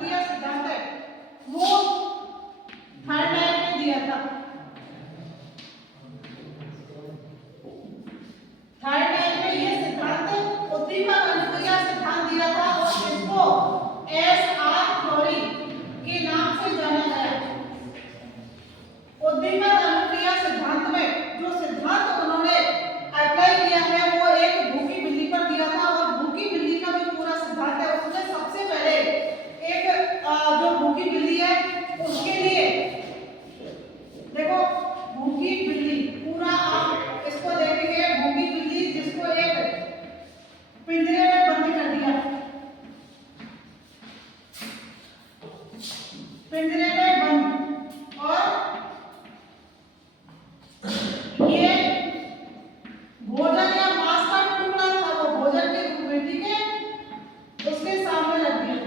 अनुक्रिया सिद्धांत है वो थायरडाइक ने दिया था। थायरडाइक ने ये सिद्धांत उद्दीपक अनुक्रिया सिद्धांत दिया था और इसको एसआर थ्योरी के नाम से जाना गया। उद्दीपक अनुक्रिया सिद्धांत में जो सिद्धांत उन्होंने अप्लाई किया है वो एक भूखी बिल्ली पर दिया था और भूखी बिल्ली का जो पूरा सिद्धांत है उसने सबसे पहले एक जो भूखी बिल्ली है उसके लिए देखो भूखी बिल्ली पूरा आप इसको देखेंगे भूखी बिल्ली जिसको एक पिंजरे में बंद कर दिया, पिंजरे में बंद, और ये भोजन या मांस का टुकड़ा था वो भोजन के पेटी के उसके सामने रख दिया।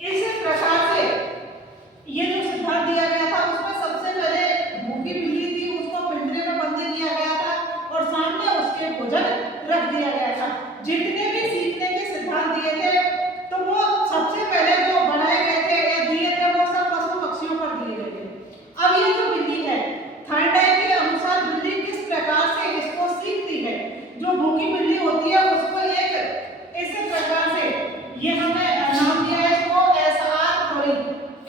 इस प्रकार से ये जो सिद्धांत दिया गया था उसमें सबसे पहले भूखी बिल्ली थी उसको पिंजरे में बंद किया गया था और सामने उसके भोजन रख दिया गया था। जितने भी सीखने के सिद्धांत दिए थे तो वो सबसे पहले जो बनाए गए थे या दिए थे वो सब पशु पक्षियों पर दिए गए थे। अब ये जो बिल्ली है थायरडाइक के अनुसार बिल्ली किस प्रकार से इसको सीखती है, जो भूखी बिल्ली होती है उसको एक इस प्रकार से ये हमें नाम दिया है इसको एसआर थ्योरी।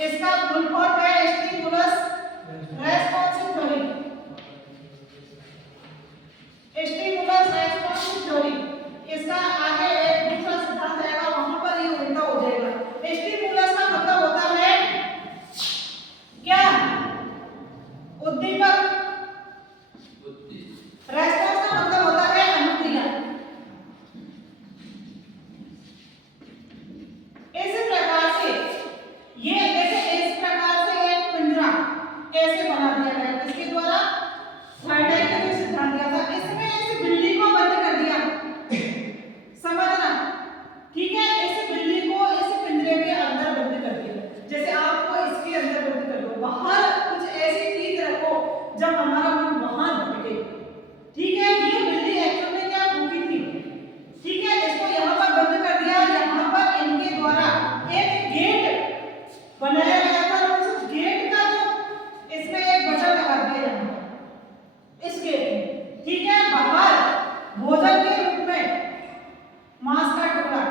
इसका फुल फॉर्म है stimulus responsive theory, stimulus responsive theory. इसका आगे एक दूसरा सिद्धांत आएगा वहां पर ये उल्टा हो जाएगा। स्टिमुलस का मतलब होता है क्या, उद्दीपक, रेस्पॉन्स का मतलब होता है अनुक्रिया। इस प्रकार से ये देखिए इस प्रकार से एक पिंजरा ऐसे बना दिया गया इसके द्वारा थायरडाइक ने जो सिद्धांत दिया था। इसमें इस बिल्ली को बंद कर दिया, समझना ठीक है। इस बिल्ली को इस पिंजरे के अंदर बंद कर दिया, जैसे आपको इसके अंदर बंद कर दो, बाहर कुछ ऐसी चीज रखो जब हमारा मन वहां भटके, ठीक है। ये बिल्ली एक्चुअल में क्या भूखी थी, ठीक है। इसको यहाँ पर बंद कर दिया, यहाँ पर इनके द्वारा एक गेट बनाया गया था और उस गेट का जो इसमें एक बटन लगा दिया यहाँ पर इस गेट में, ठीक है। बाहर भोजन के रूप में मांस का टुकड़ा,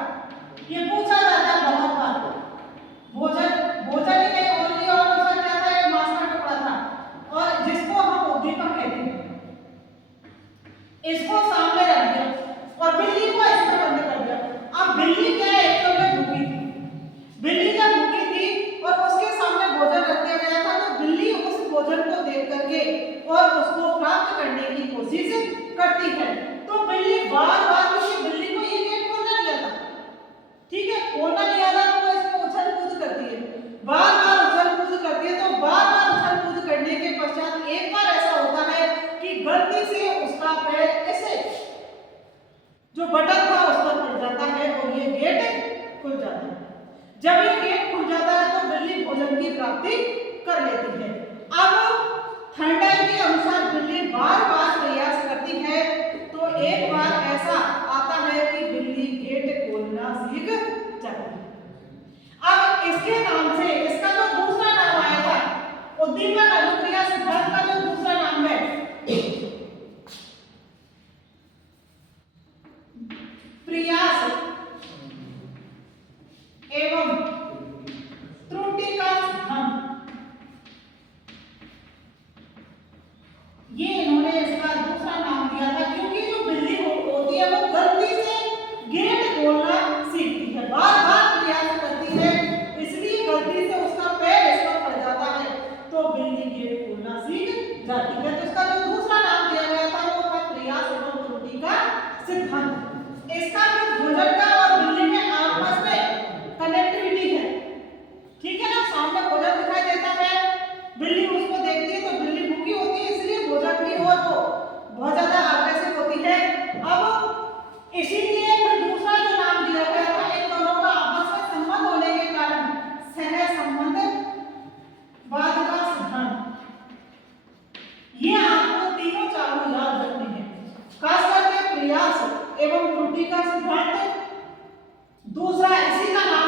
ये पूछा जाता है बहुत बार, भोजन ही नहीं ओनली और दूसरा क्या था, एक मांस का टुकड़ा था और जिसको हम उद्दीपक कहते हैं। इसको सामने रख दिया और बिल्ली को ऐसे बंद कर दिया। अब बिल्ली क्या है, एक तो में भूखी थी, बिल्ली जब भूखी थी और उसके सामने भोजन रख दिया गया था तो बिल्ली उस भोजन को देख करके और उसको प्राप्त करने की कोशिश करती है। तो बिल्ली बार बार उसी बिल्ली को ये गेट खोलना नहीं आता, ठीक है, खोलना नहीं आता तो वो इसमें उछल कूद करती है, बार बार उछल कूद करती है। तो बार बार उछल कूद करने के पश्चात एक बार ऐसा होता है कि गलती से उसका पैर ऐसे जो बटन था उस पर पड़ जाता है और ये गेट खुल जाता है। जब ये गेट खुल जाता है तो बिल्ली भोजन की प्राप्ति कर लेती है। अब थायरडाइक के अनुसार बिल्ली बार बार प्रयास करती है तो एक बार ऐसा आता है कि बिल्ली गेट खोलना सीख जाती है। अब इसके नाम से इसका जो दूसरा नाम आया था उद्दीपक अनुक्रिया सिद्धांत का जो दूसरा नाम है प्रयास एवं त्रुटि का सिद्धांत, ये इन्होंने इसका दूसरा नाम दिया था क्योंकि जो बिल्ली होती है वो गलती से गेट खोलना सीखती है, बार बार प्रयास करती है, इसलिए गलती से उसका पैर इस पर पड़ जाता है तो बिल्ली गेट खोलना सीख जाती है। तो इसका जो दूसरा नाम दिया गया था वो था प्रयास एवं त्रुटि का सिद्धांत। इसका जो भोजन का और बिल्ली के आपस में कनेक्टिविटी है, ठीक है ना, सामने भोजन दिखाई देता है, बिल्ली उसको देखती है तो बिल्ली भूखी होती है इसलिए भोजन की ओर वो बहुत ज्यादा अग्रेसिव होती है। अब इसीलिए फिर दूसरा जो नाम दिया गया था इन दोनों का आपस में संबंध होने के कारण सह संबंध वाद का सिद्धांत, ये आपको तीनों चारों याद रखने हैं, खास करके प्रयास एवं त्रुटि का सिद्धांत दूसरा इसी का नाम